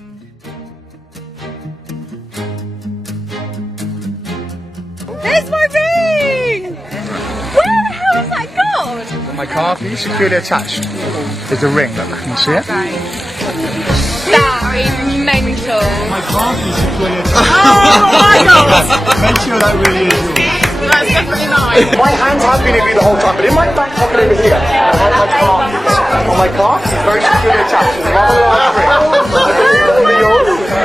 There's my ring! Where the hell has that gone? My car keys securely attached. There's a ring, look, can you see it? That is mental. My car keys securely attached. Oh my god! Make sure that really is yours. That's definitely mine. My hands have been in me the whole time, but in my back pocket over here, I have my car keys. On my car, it's very securely attached. It's a rather large ring.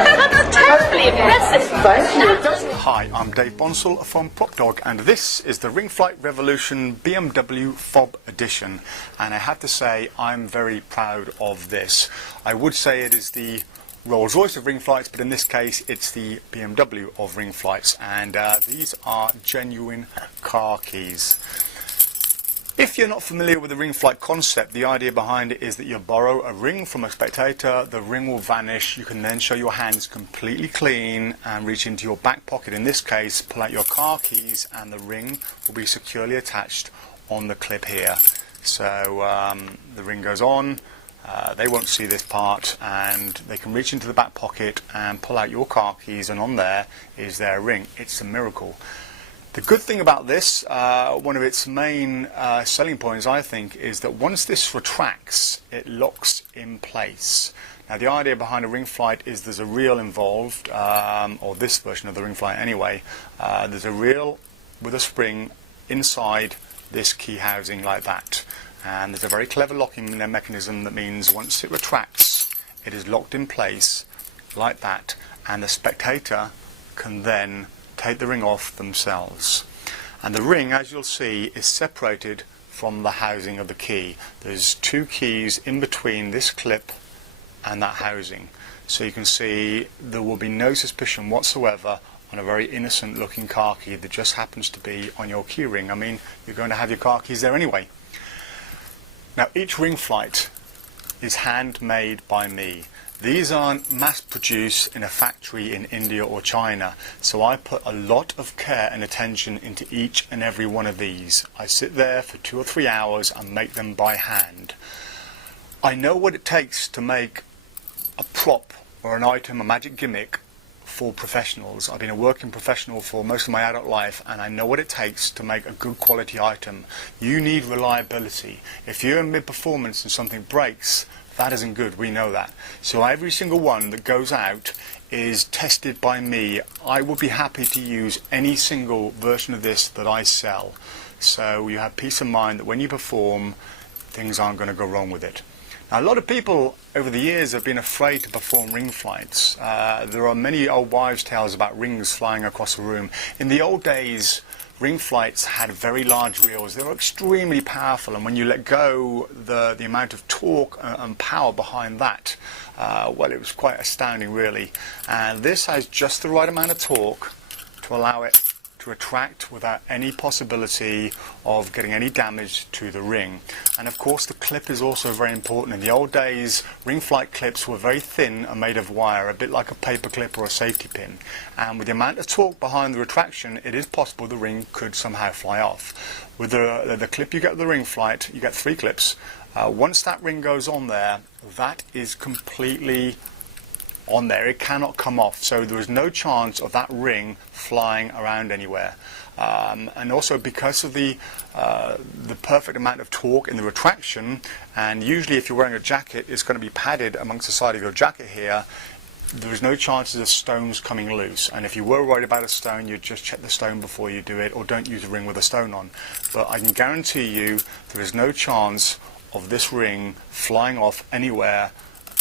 That's terribly impressive. Thank you. Hi, I'm Dave Bonsall from Prop Dog, and this is the Ring Flight Revolution BMW Fob Edition. And I have to say, I'm very proud of this. I would say it is the Rolls-Royce of ring flights, but in this case it's the BMW of ring flights, and these are genuine car keys. If you're not familiar with the ring flight concept, the idea behind it is that you borrow a ring from a spectator, the ring will vanish, you can then show your hands completely clean and reach into your back pocket, in this case pull out your car keys, and the ring will be securely attached on the clip here. So the ring goes on. They won't see this part, and they can reach into the back pocket and pull out your car keys, and on there is their ring. It's a miracle. The good thing about this, one of its main selling points, I think, is that once this retracts, it locks in place. Now, the idea behind a ring flight is there's a reel involved, or this version of the ring flight anyway. There's a reel with a spring inside this key housing like that. And there's a very clever locking mechanism that means once it retracts, it is locked in place like that, and the spectator can then take the ring off themselves. And the ring, as you'll see, is separated from the housing of the key. There's two keys in between this clip and that housing. So you can see there will be no suspicion whatsoever on a very innocent looking car key that just happens to be on your key ring. I mean, you're going to have your car keys there anyway. Now, each ring flight is handmade by me. These aren't mass-produced in a factory in India or China, so I put a lot of care and attention into each and every one of these. I sit there for 2 or 3 hours and make them by hand. I know what it takes to make a prop or an item, a magic gimmick, for professionals. I've been a working professional for most of my adult life, and I know what it takes to make a good quality item. You need reliability. If you're in mid-performance and something breaks, that isn't good, we know that. So every single one that goes out is tested by me. I would be happy to use any single version of this that I sell. So you have peace of mind that when you perform, things aren't going to go wrong with it. Now, a lot of people over the years have been afraid to perform ring flights. There are many old wives' tales about rings flying across a room. In the old days, ring flights had very large reels. They were extremely powerful, and when you let go, the amount of torque and power behind that, well, it was quite astounding, really. And this has just the right amount of torque to allow it to retract without any possibility of getting any damage to the ring. And of course, the clip is also very important. In the old days, ring flight clips were very thin and made of wire, a bit like a paper clip or a safety pin. And with the amount of torque behind the retraction, it is possible the ring could somehow fly off. With the clip you get with the ring flight, you get 3 clips. Once that ring goes on there, that is completely on there. It cannot come off, so there is no chance of that ring flying around anywhere. And also because of the perfect amount of torque in the retraction, and usually if you're wearing a jacket, it's going to be padded amongst the side of your jacket here, there is no chances of stones coming loose. And if you were worried about a stone, you'd just check the stone before you do it, or don't use a ring with a stone on. But I can guarantee you there is no chance of this ring flying off anywhere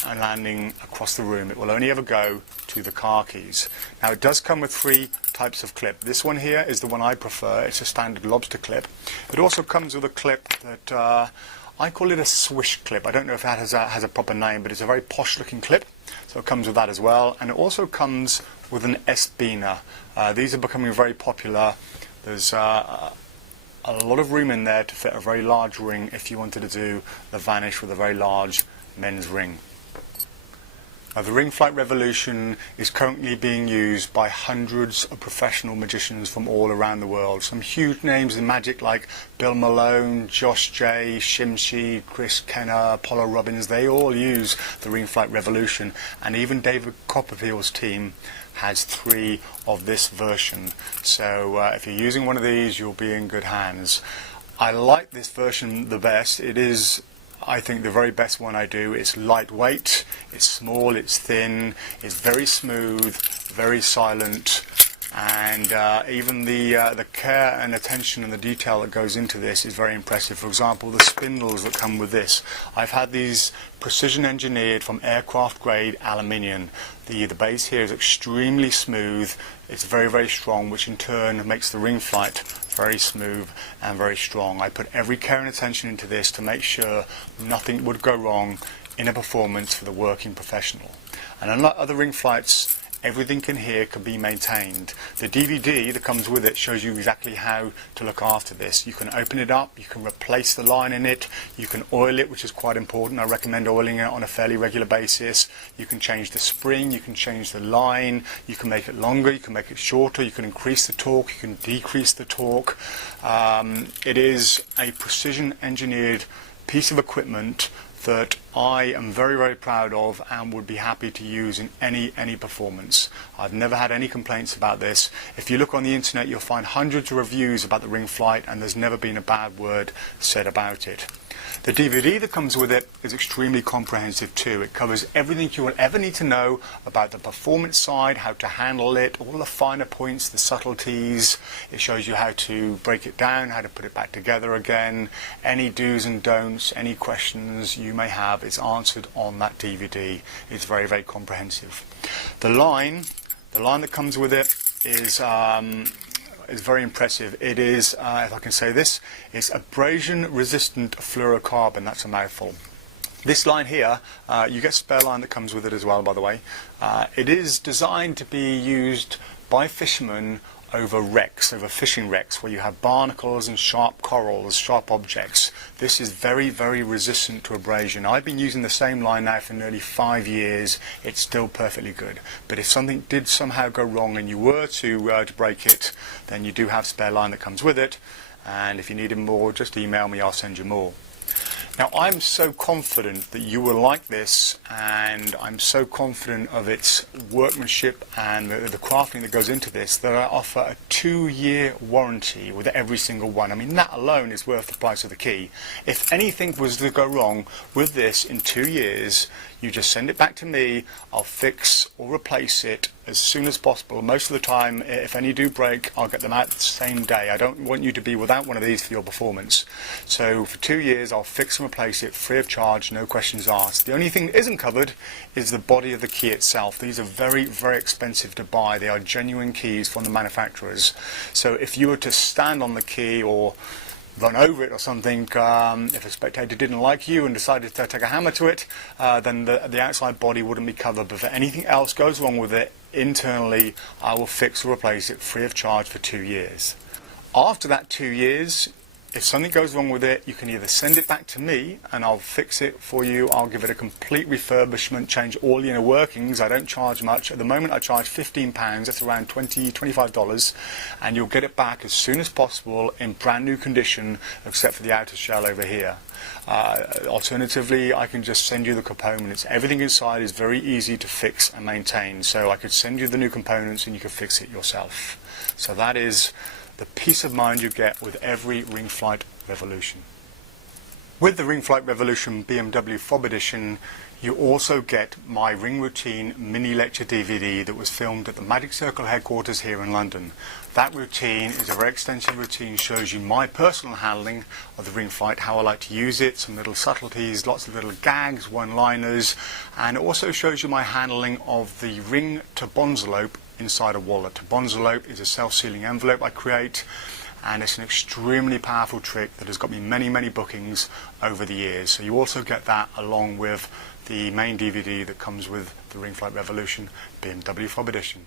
and landing across the room. It will only ever go to the car keys. Now, it does come with 3 types of clip. This one here is the one I prefer. It's a standard lobster clip. It also comes with a clip that I call it a swish clip. I don't know if that has a proper name, but it's a very posh looking clip. So it comes with that as well. And it also comes with an S-biner. These are becoming very popular. There's a lot of room in there to fit a very large ring if you wanted to do the vanish with a very large men's ring. The Ring Flight Revolution is currently being used by hundreds of professional magicians from all around the world. Some huge names in magic like Bill Malone, Josh J, Shimshi, Chris Kenner, Apollo Robbins, they all use the Ring Flight Revolution, and even David Copperfield's team has 3 of this version. So if you're using one of these, you'll be in good hands. I like this version the best. It is, I think, the very best one I do. It's lightweight, it's small, it's thin, it's very smooth, very silent, and even the care and attention and the detail that goes into this is very impressive. For example, the spindles that come with this. I've had these precision engineered from aircraft grade aluminium. The base here is extremely smooth, it's very, very strong, which in turn makes the ring flight very smooth and very strong. I put every care and attention into this to make sure nothing would go wrong in a performance for the working professional. And unlike other ring flights, everything in here can be maintained. The DVD that comes with it shows you exactly how to look after this. You can open it up, you can replace the line in it, you can oil it, which is quite important. I recommend oiling it on a fairly regular basis. You can change the spring, you can change the line, you can make it longer, you can make it shorter, you can increase the torque, you can decrease the torque. It is a precision engineered piece of equipment that I am very, very proud of and would be happy to use in any performance. I've never had any complaints about this. If you look on the internet, you'll find hundreds of reviews about the Ring Flight, and there's never been a bad word said about it. The DVD that comes with it is extremely comprehensive too. It covers everything you will ever need to know about the performance side, how to handle it, all the finer points, the subtleties. It shows you how to break it down, how to put it back together again. Any do's and don'ts, any questions you may have, it's answered on that DVD. It's very, very comprehensive. The line that comes with it is very impressive. It is, if I can say this, it's abrasion resistant fluorocarbon. That's a mouthful. This line here, you get spare line that comes with it as well, by the way. It is designed to be used by fishermen over wrecks, over fishing wrecks, where you have barnacles and sharp corals, sharp objects. This is very, very resistant to abrasion. I've been using the same line now for nearly 5 years. It's still perfectly good. But if something did somehow go wrong and you were to break it, then you do have spare line that comes with it. And if you need more, just email me, I'll send you more. Now, I'm so confident that you will like this, and I'm so confident of its workmanship and the crafting that goes into this, that I offer a 2-year warranty with every single one. I mean, that alone is worth the price of the key. If anything was to go wrong with this in 2 years, you just send it back to me. I'll fix or replace it as soon as possible. Most of the time, if any do break, I'll get them out the same day. I don't want you to be without one of these for your performance. So for 2 years, I'll fix and replace it free of charge, no questions asked. The only thing that isn't covered is the body of the key itself. These are very, very expensive to buy. They are genuine keys from the manufacturers. So if you were to stand on the key or run over it or something, if a spectator didn't like you and decided to take a hammer to it, then the outside body wouldn't be covered. But if anything else goes wrong with it internally, I will fix or replace it free of charge for 2 years. After that 2 years, if something goes wrong with it, you can either send it back to me and I'll fix it for you. I'll give it a complete refurbishment, change all the inner workings. I don't charge much. At the moment I charge £15, that's around $25, and you'll get it back as soon as possible in brand new condition, except for the outer shell over here. Alternatively, I can just send you the components. Everything inside is very easy to fix and maintain, so I could send you the new components and you can fix it yourself. So that is the peace of mind you get with every Ring Flight Revolution. With the Ring Flight Revolution BMW Fob Edition, you also get my Ring Routine mini lecture DVD that was filmed at the Magic Circle headquarters here in London. That routine is a very extensive routine, shows you my personal handling of the Ring Flight, how I like to use it, some little subtleties, lots of little gags, one-liners, and it also shows you my handling of the ring to Bonsall inside a wallet. Bonsall is a self-sealing envelope I create, and it's an extremely powerful trick that has got me many, many bookings over the years. So you also get that along with the main DVD that comes with the Ring Flight Revolution BMW Fob Edition.